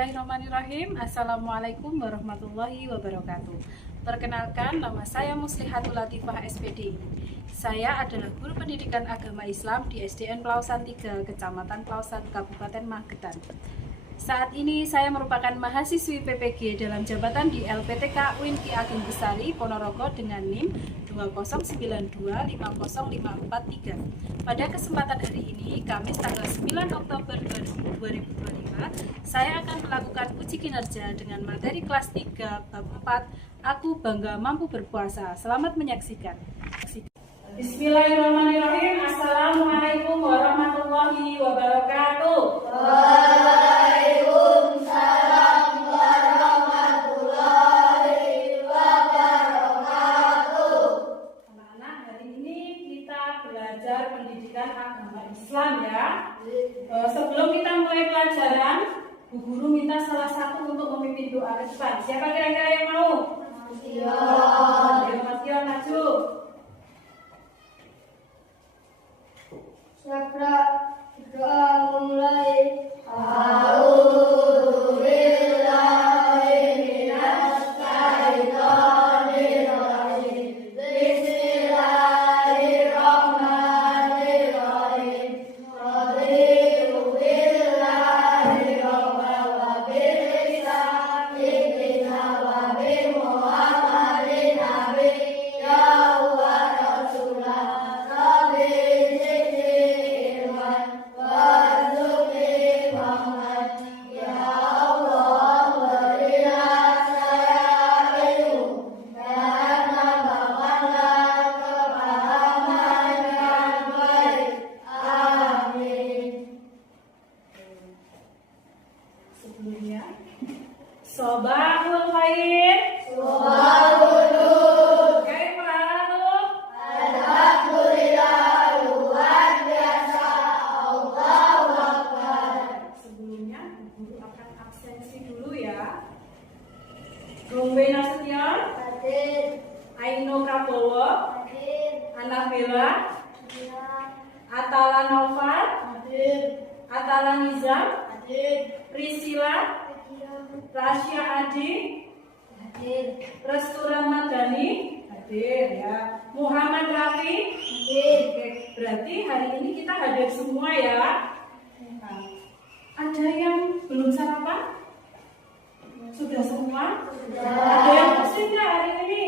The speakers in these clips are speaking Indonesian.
Bismillahirrahmanirrahim. Assalamualaikum warahmatullahi wabarakatuh. Perkenalkan, nama saya Muslihatul Latifah SPD. Saya adalah guru pendidikan agama Islam di SDN Pelausan 3, Kecamatan Pelausan, Kabupaten Magetan. Saat ini saya merupakan mahasiswi PPG dalam jabatan di LPTK UIN Ki Ageng Besari, Ponorogo dengan NIM 209250543. Pada kesempatan hari ini, Kamis tanggal 9 Oktober 2025, saya akan melakukan uji kinerja dengan materi kelas 3 bab 4, Aku Bangga Mampu Berpuasa. Selamat menyaksikan. Bismillahirrahmanirrahim. Assalamualaikum warahmatullahi wabarakatuh. Waalaikumsalam warahmatullahi wabarakatuh. Anak-anak, hari ini kita belajar pendidikan agama Islam ya. Sebelum kita mulai pelajaran, Bu Guru minta salah satu untuk memimpin doa ke depan. Siapa kira-kira yang mau? Mas Tion, maju. Siapa doa memulai? A'udzu billahi minasy syaithanir rajim. Bismillahirrahmanirrahim. Raditu billahi rabban wa bil Islam wa bi Muhammadin nabiyya wa rasulah. Sebelumnya, Sobahul Khair. Kaifahalukum? Alhamdulillah, luar biasa. Allahu Akbar. Sebelumnya, Bu Guru akan absensi dulu ya. Gombe Nasution, Hadir, Aino Prabowo, hadir, Anabella, hadir, Atala Noval, hadir, Atala Nizam, hadir, Priscila, Rasya Adi, hadir, Restu Ramadhani, hadir ya. Muhammad Rafi, hadir. oke. Berarti hari ini kita hadir semua ya. Nah, ada yang belum sarapan? Sudah semua? Ada yang pusing nggak hari ini?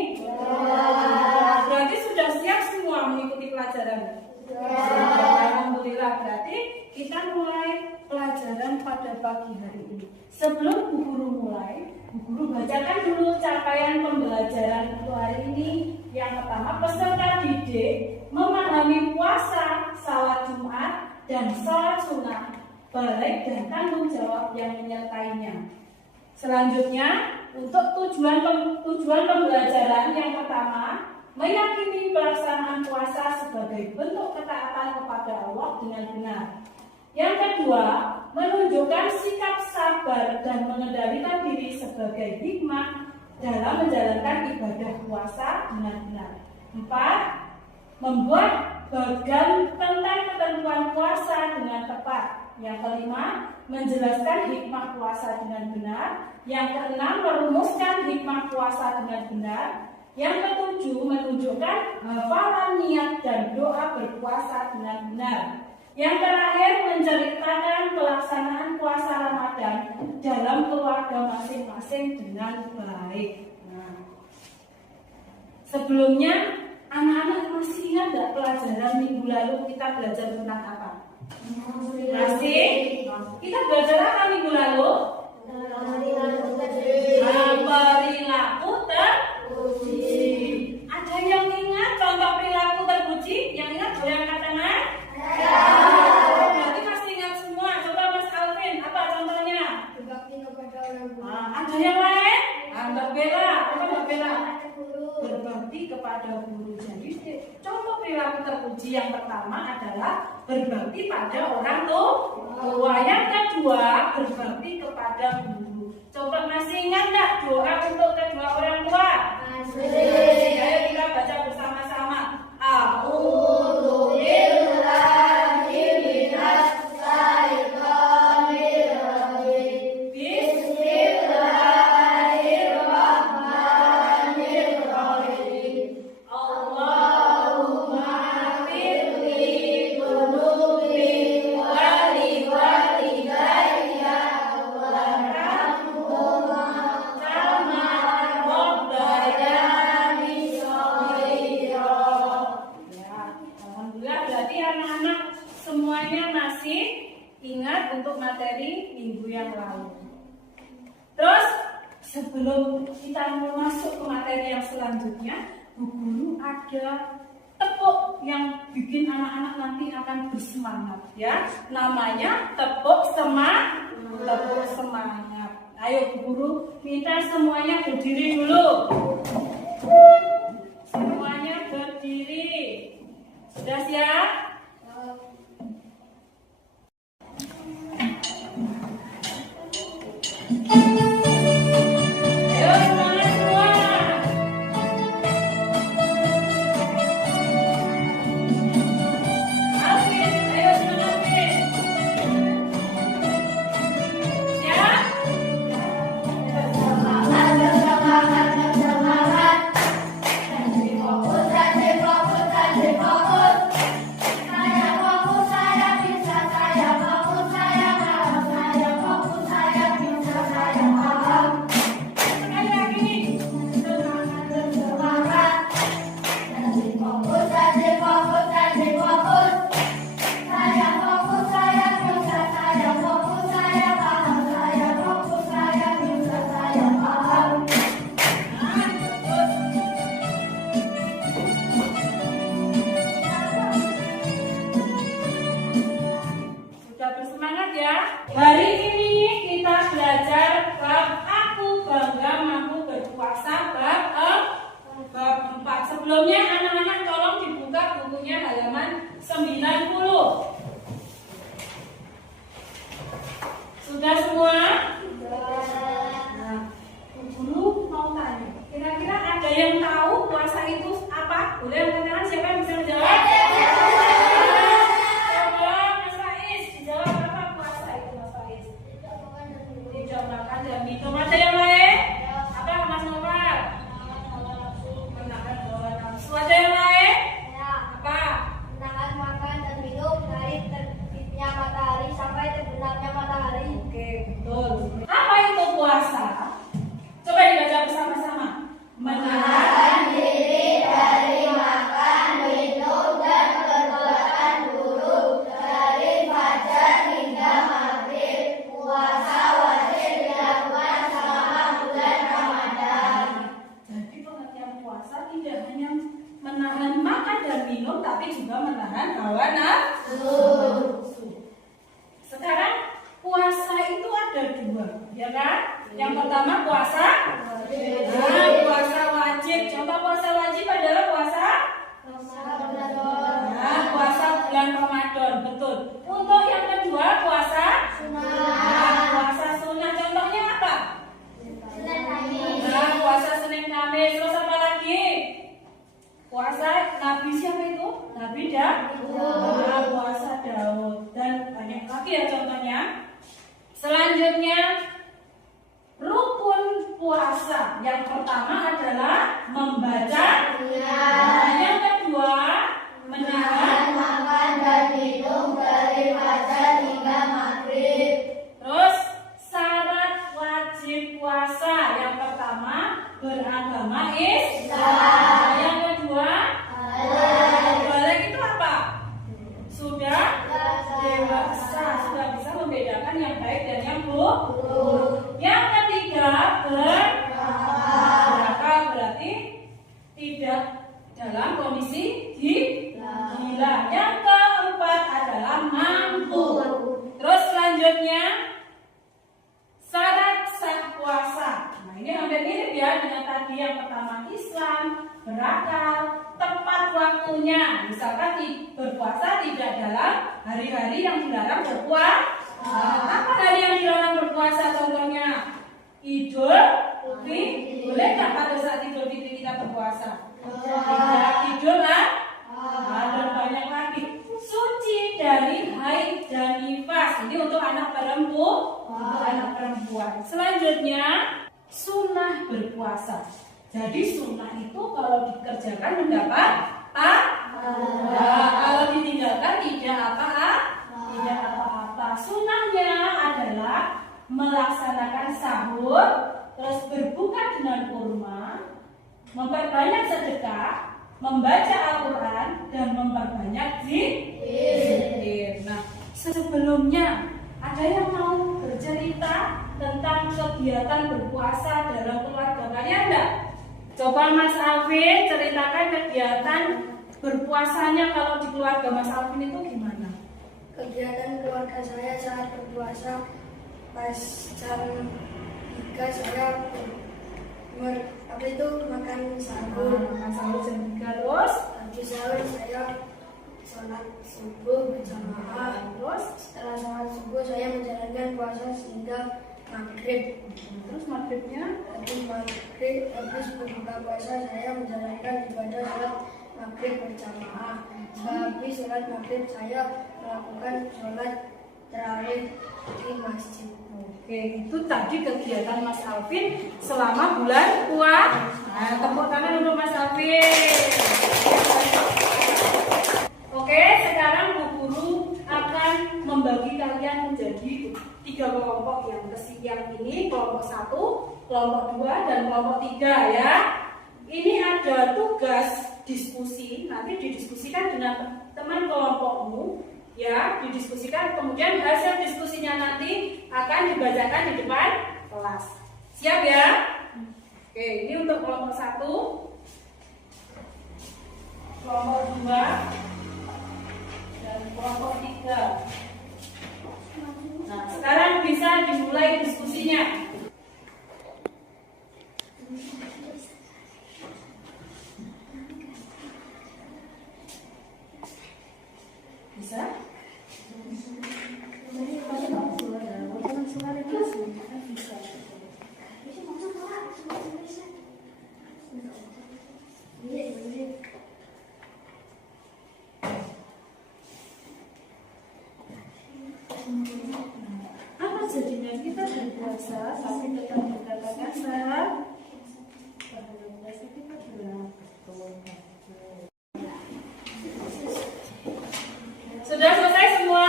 Berarti sudah siap semua mengikuti pelajaran. Alhamdulillah, berarti kita mulai pelajaran pada pagi hari ini. Sebelum Bu Guru mulai, Bu Guru bacakan dulu capaian pembelajaran untuk hari ini. Yang pertama, peserta didik memahami puasa, salat Jumat, dan salat sunnah, baik dan tanggung jawab yang menyertainya. Selanjutnya, untuk tujuan pembelajaran yang pertama, meyakini pelaksanaan puasa sebagai bentuk ketaatan kepada Allah dengan benar. Yang kedua, menunjukkan sikap sabar dan mengendalikan diri sebagai hikmah dalam menjalankan ibadah puasa dengan benar. 4. Membuat bagan tentang ketentuan puasa dengan tepat. Yang kelima, menjelaskan hikmah puasa dengan benar. Yang keenam, merumuskan hikmah puasa dengan benar. Yang ketujuh, menunjukkan hafalan niat dan doa berpuasa dengan benar. Yang terakhir, menceritakan pelaksanaan puasa Ramadan dalam keluarga masing-masing dengan baik. Nah, sebelumnya, anak-anak masih ingat nggak pelajaran minggu lalu kita belajar tentang apa? Masih? Kita belajar apa minggu lalu? Perilaku terpuji. Ada yang ingat contoh perilaku terpuji? Yang ingat boleh angkat tangan? Berarti masih ingat semua. Coba Mas Alvin, apa contohnya? Berbakti kepada orang tua. Ada yang lain? Mbak Bella, apa Mbak Bella? Guru. Berbakti kepada guru. Jadi contoh perilaku terpuji yang pertama adalah berbakti pada orang tua. Yang kedua, berbakti kepada guru. Coba masih ingat nggak doa untuk kedua orang tua? Masih. Ayo kita baca bersama-sama. A'udzu billahi minasy syaithanir rajim. sebelum kita masuk ke materi yang selanjutnya, Bu Guru ada tepuk yang bikin anak-anak nanti akan bersemangat ya. Namanya tepuk semangat. Ayo Bu Guru minta semuanya berdiri dulu. Semuanya berdiri. Sudah siap? Ayo semangat semua. Alvin, ayo semangat Alvin. Siap? Sekali lagi. Sudah bersemangat ya? Hari ini kita belajar bab Aku Bangga Mampu Berpuasa bab 4. Sebelumnya anak-anak tolong dibuka bukunya halaman 90. Sudah semua? Nah, Bu Guru mau tanya. Kira-kira ada yang tahu puasa itu apa? Boleh angkat tangan, siapa yang bisa menjawab? Coba Mas Faiz, dijawab apa puasa itu Mas Faiz? Tidak makan dan minum. Ada yang lain? Apa Mas Noval? Menahan hawa nafsu. Ada yang lain? Apa? Menahan makan dan minum dari terbitnya matahari sampai terbenamnya matahari. Oke, betul. Apa itu puasa? Coba dibaca bersama-sama. Menahan Diri dari makan, minum, dan perbuatan buruk dari fajar hingga maghrib. Puasa wajib dilakukan selama bulan Ramadan. Jadi pengertian puasa tidak hanya menahan makan dan minum, tapi juga menahan hawa nafsu. Sekarang puasa itu ada dua, ya kan? Yang pertama puasa, puasa wajib. Contoh puasa wajib adalah puasa, puasa bulan Ramadan, betul. Untuk yang kedua puasa, puasa sunnah. Contohnya apa? Puasa Senin Kamis. Terus apa lagi? Puasa Nabi siapa itu? Nabi Daud. Puasa Daud dan banyak lagi ya contohnya. Selanjutnya rukun puasa. Yang pertama adalah membaca. Yang kedua menahan. makan dan minum dari fajar hingga maghrib. Terus syarat wajib puasa. Yang pertama beragama Islam. Yang kedua balik itu apa? Sudah dewasa, sudah bisa membedakan yang baik dan yang buruk. Yang ketiga berakal, berarti tidak dalam kondisi gila. Yang keempat adalah mampu. Terus selanjutnya syarat sah puasa. Nah ini hampir mirip ya dengan tadi. Yang pertama Islam, berakal, tepat waktunya. Misalkan berpuasa tidak dalam hari-hari yang dilarang berpuasa. Apa hari yang dilarang berpuasa? Contohnya Idul Fitri. Boleh nggak pada saat Idul Fitri kita berpuasa? Tidak. Idul dan banyak lagi. Suci dari haid dan nifas. Ini untuk anak perempuan. Selanjutnya sunnah berpuasa. Jadi sunnah itu kalau dikerjakan mendapat kalau ditinggalkan tidak apa-apa. Sunnahnya adalah melaksanakan sahur, terus berbuka dengan kurma, memperbanyak sedekah, membaca Al-Quran, dan memperbanyak zikir. Nah, sebelumnya ada yang mau bercerita tentang kegiatan berpuasa dalam keluarga kalian enggak? Coba Mas Alvin ceritakan kegiatan berpuasanya kalau di keluarga Mas Alvin itu gimana? Kegiatan keluarga saya saat berpuasa pas jam 3 saya makan sahur. Makan sahur jam 3 terus? Habis sahur saya sholat subuh berjamaah. Terus? Setelah sholat subuh saya menjalankan puasa sehingga maghrib. Terus maghribnya? Habis berbuka puasa saya menjalankan ibadah sholat maghrib berjamaah. Habis sholat maghrib saya melakukan sholat tarawih di masjid. Oke, itu tadi kegiatan Mas Alvin selama bulan puasa. Nah, tepuk tangan untuk Mas Alvin. Oke, sekarang Bu Guru akan membagi kalian menjadi 3 kelompok yang ini, kelompok 1, kelompok 2, dan kelompok 3 ya. Ini ada tugas diskusi, nanti didiskusikan dengan teman kelompokmu ya, didiskusikan, kemudian hasil diskusinya nanti akan dibacakan di depan kelas. Siap ya? Oke, ini untuk kelompok 1, kelompok 2, dan kelompok 3. Nah, sekarang bisa dimulai diskusinya. Bisa? Apa jadinya kita berpuasa tapi tetap berkata kasar? Sudah selesai semua?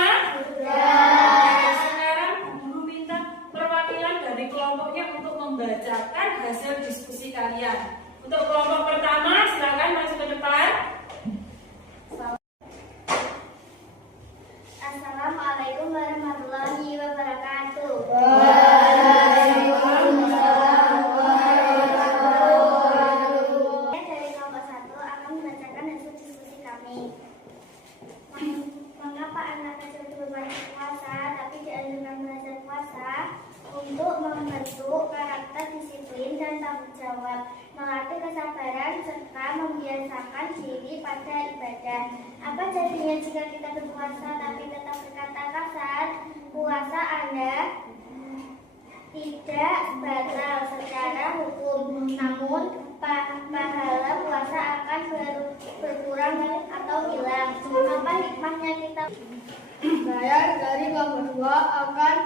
Sekarang guru minta perwakilan dari kelompoknya untuk membacakan hasil diskusi kalian. Untuk kelompok pertama, silakan maju ke depan. Assalamualaikum warahmatullahi wabarakatuh. Dari kelompok 1 akan membacakan hasil diskusi kami. Mengapa anak kecil itu berpuasa tapi dianjurkan belajar puasa? Untuk membentuk karakter disiplin dan tanggung jawab, melatih kesabaran serta membiasakan diri pada ibadah. Apa jadinya jika kita berpuasa tapi tetap berkata kasar? Puasa Anda tidak batal secara hukum, namun pahala puasa akan berkurang atau hilang. Apa hikmahnya kita? Saya dari kelompok 2 akan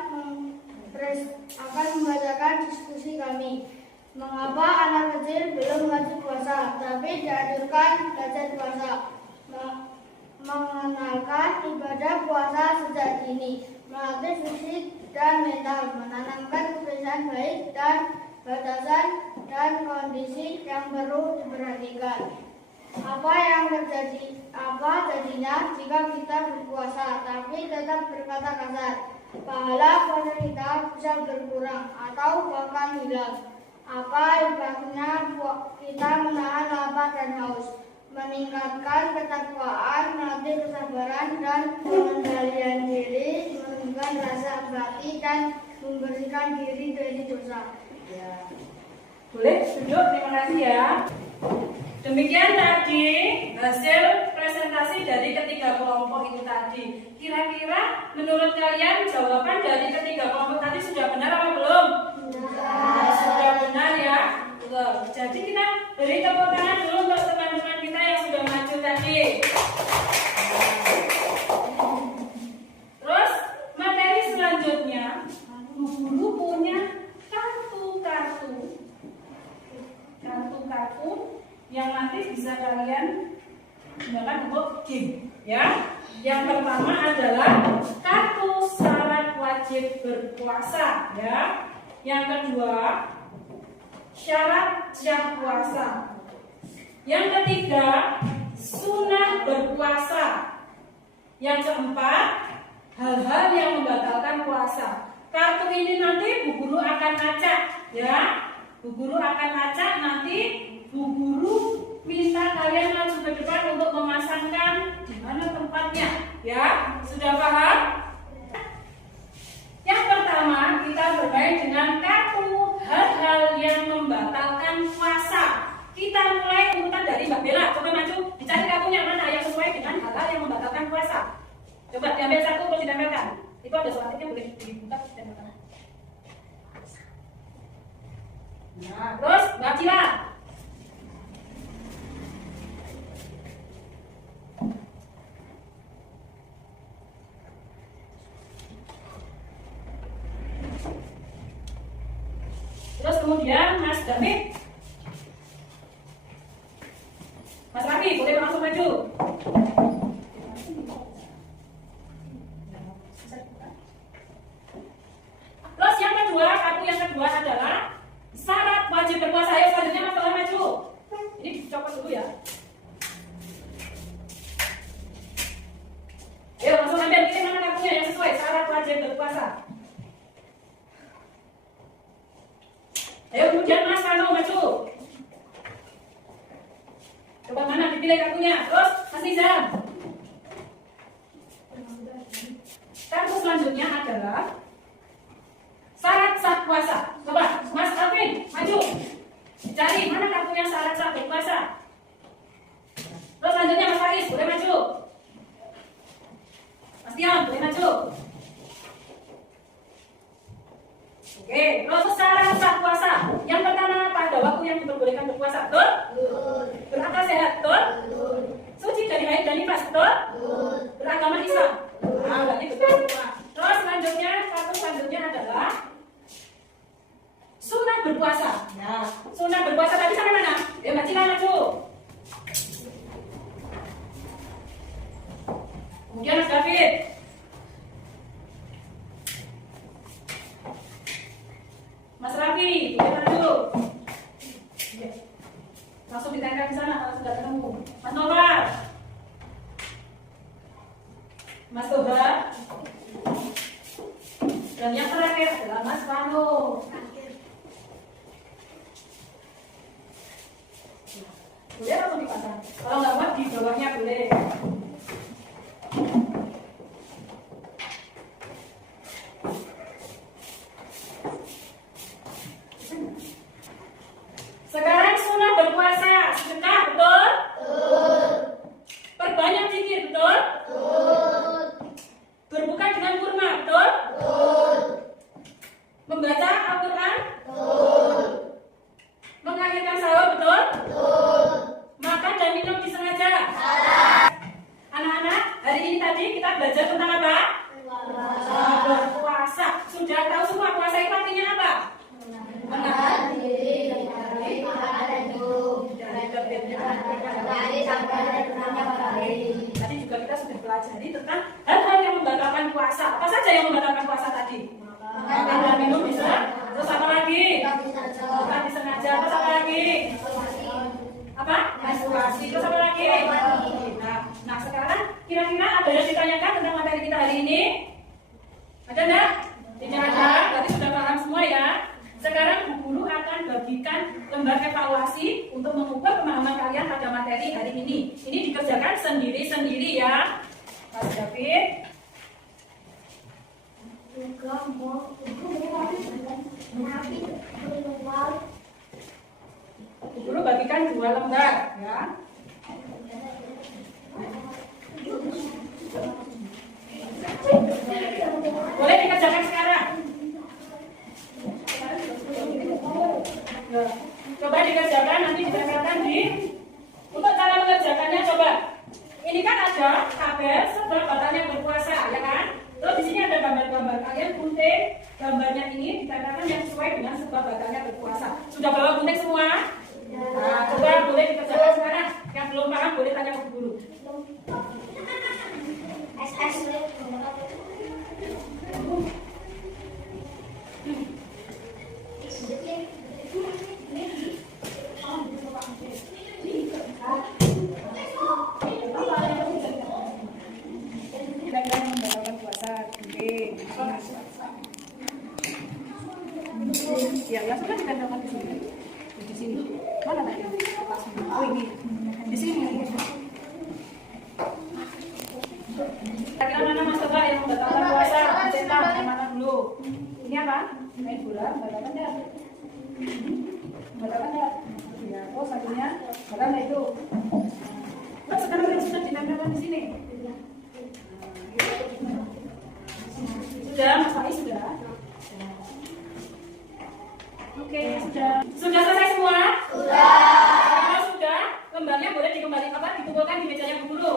membacakan diskusi kami. Mengapa anak kecil belum wajib puasa, tapi dianjurkan belajar puasa? Mengenalkan ibadah puasa sejak dini, melatih fisik dan mental, menanamkan kebiasaan baik dan batasan dan kondisi yang perlu diperhatikan. Apa jadinya jika kita berpuasa tapi tetap berkata kasar? Pahala puasa kita bisa berkurang atau bahkan hilang. Apa ibaratnya kita menahan lapar dan haus, meningkatkan ketakwaan, melatih kesabaran dan pengendalian diri, menumbuhkan rasa empati dan membersihkan diri dari dosa. Ya. Boleh duduk, terima kasih ya. Demikian tadi hasil presentasi dari ketiga kelompok itu tadi. Kira-kira menurut kalian jawaban dari ketiga kelompok tadi sudah benar atau belum? Nah, sudah benar ya. Jadi kita beri tepuk tangan dulu untuk teman-teman kita yang sudah maju tadi. Terus materi selanjutnya, guru punya kartu-kartu yang nanti bisa kalian gunakan untuk game ya. Yang pertama adalah kartu syarat wajib berpuasa ya. Yang kedua, syarat jam puasa. Yang ketiga, sunnah berpuasa. Yang keempat, hal-hal yang membatalkan puasa. kartu ini nanti Bu Guru akan acak ya. Bu Guru akan acak, nanti Bu Guru minta kalian maju ke depan untuk memasangkan di mana tempatnya ya. Sudah paham? Yang pertama kita bermain dengan kartu hal-hal yang membatalkan puasa. Kita mulai urutan dari Mbak Bella. Coba maju, dicari kartunya mana yang sesuai dengan hal-hal yang membatalkan puasa. Coba diambil satu terus ditempelkan. Itu ada selanjutnya boleh dibuka dan ditempelkan. Nah, terus Mbak Cila. Terus kemudian Mas Damik, Mas Rafi, boleh langsung maju. Terus yang kedua, kartu yang kedua adalah syarat wajib berpuasa. Ayo selanjutnya Mas Toha maju. Ini dicopot dulu ya. Ayo langsung ambil, pilih mana kartunya yang sesuai syarat wajib berpuasa. Ayo kemudian Mas Rano maju. Coba mana dipilih kartunya. Terus Mas Nizam. Kartu selanjutnya adalah syarat sah puasa. Coba Mas Alvin maju. Cari mana kartunya syarat sah berpuasa. Terus selanjutnya Mas Faiz boleh maju. Mas Tiam boleh maju. Oke, terus syarat sah puasa. Yang pertama, pada waktu yang diperbolehkan berpuasa, betul? Berakal sehat, betul? Suci dari haid dan nifas, betul? Beragama Islam. Nah, berarti betul semua. Terus selanjutnya, kartu selanjutnya adalah sunat berpuasa. Nah, sunat berpuasa tadi sampai mana? Mbak Cila maju. Kemudian Mas David. Mas Raffi, boleh maju. Langsung ditempel di sana kalau sudah ketemu. Mas Nobar, Mas Toba, dan yang terakhir adalah Mas Vano. Boleh langsung dipasang. Kalau nggak muat di bawahnya boleh. Sekarang sunat berpuasa, sedekah, betul? Betul. Perbanyak zikir, betul? Betul. Berbuka dengan kurma, betul? Betul. Membaca Al-Quran, betul. Mengakhirkan sahur, betul? Betul. Makan dan minum disengaja, salah. Anak-anak, hari ini tadi kita belajar tentang apa? Berpuasa. Sudah tahu semua puasa itu artinya apa? Menahan diri dari makan dan minum, dari terbitnya matahari sampai terbenamnya matahari. Tadi juga kita sudah pelajari tentang hal-hal yang membatalkan puasa. Apa saja yang membatalkan puasa tadi? Makan dan minum bisa. Terus apa lagi? Bukan disengaja. Terus apa lagi? Apa? Menstruasi. Terus apa lagi? Nah sekarang kira-kira ada yang ditanyakan tentang materi kita hari ini? Ada enggak? Tidak ada. Berarti sudah paham semua ya. Sekarang Bu Guru akan bagikan lembar evaluasi untuk mengubah pemahaman kalian pada materi hari ini. Ini dikerjakan sendiri-sendiri ya, Mas David. Bu Guru bagikan 2 lembar ya. Boleh dikerjakan sekarang. Coba dikerjakan, nanti ditempelkan di. Untuk cara mengerjakannya coba. Ini kan ada tabel sebuah batalnya berpuasa, ya kan? Terus di sini ada gambar-gambar. Kalian gunting gambarnya ini ditempelkan yang sesuai dengan sebuah batalnya berpuasa. Sudah bawa gunting semua? Nah, coba boleh dikerjakan sekarang. Yang belum paham boleh tanya ke guru. Kita membatalkan puasa, ditempelkan di sini. Di sini. Mana tadi? Oh ini. Di sini. Kira-kira mana Mas Tegar yang membatalkan puasa? Cetak yang mana dulu? Ini apa? Main bola, batalkan enggak? Batalkan enggak? Ya, oh satunya batalkan itu. Nah, sekarang yang sudah ditempelkan di sini. Sudah, Mas Faiz sudah. Oke, sudah. Sudah selesai semua? Sudah. Kalau sudah, lembarnya boleh dikumpulkan di mejanya Bu Guru.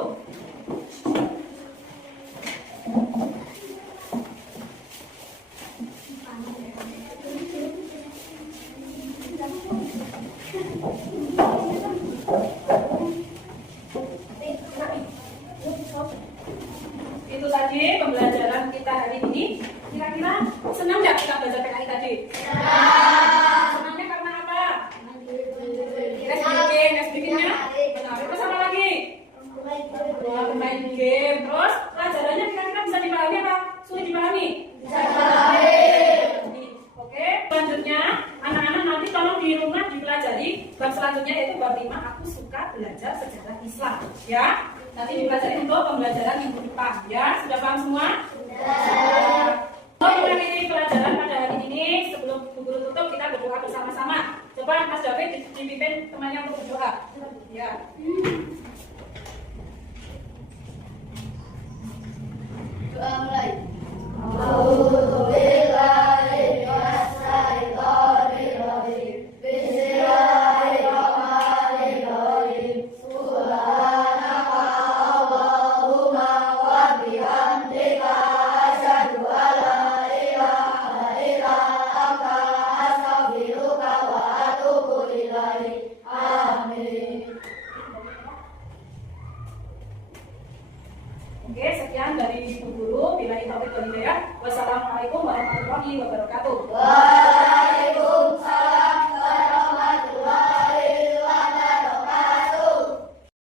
Itu tadi pembelajaran kita hari ini. Kira-kira senang nggak kita belajar PKI tadi? Senangnya karena apa? Tes bikinnya? Benar. Terus apa lagi? Bermain game. Terus pelajarannya kira-kira bisa dipahami apa? Sulit dipahami? Bisa dipahami. Oke. Selanjutnya, anak-anak nanti tolong di rumah dipelajari bab selanjutnya yaitu bab 5. Aku suka belajar sejarah Islam. Ya. Nanti dipelajari untuk pembelajaran minggu depan. Ya. Sudah paham semua? Sudah. Mengakhiri pelajaran pada hari ini, sebelum Bu Guru tutup kita berdoa bersama-sama. Coba Mas David dipimpin temannya untuk berdoa. Ya. Doa mulai. Oke, sekian dari Bu Guru. Bila itu Wassalamualaikum warahmatullahi wabarakatuh.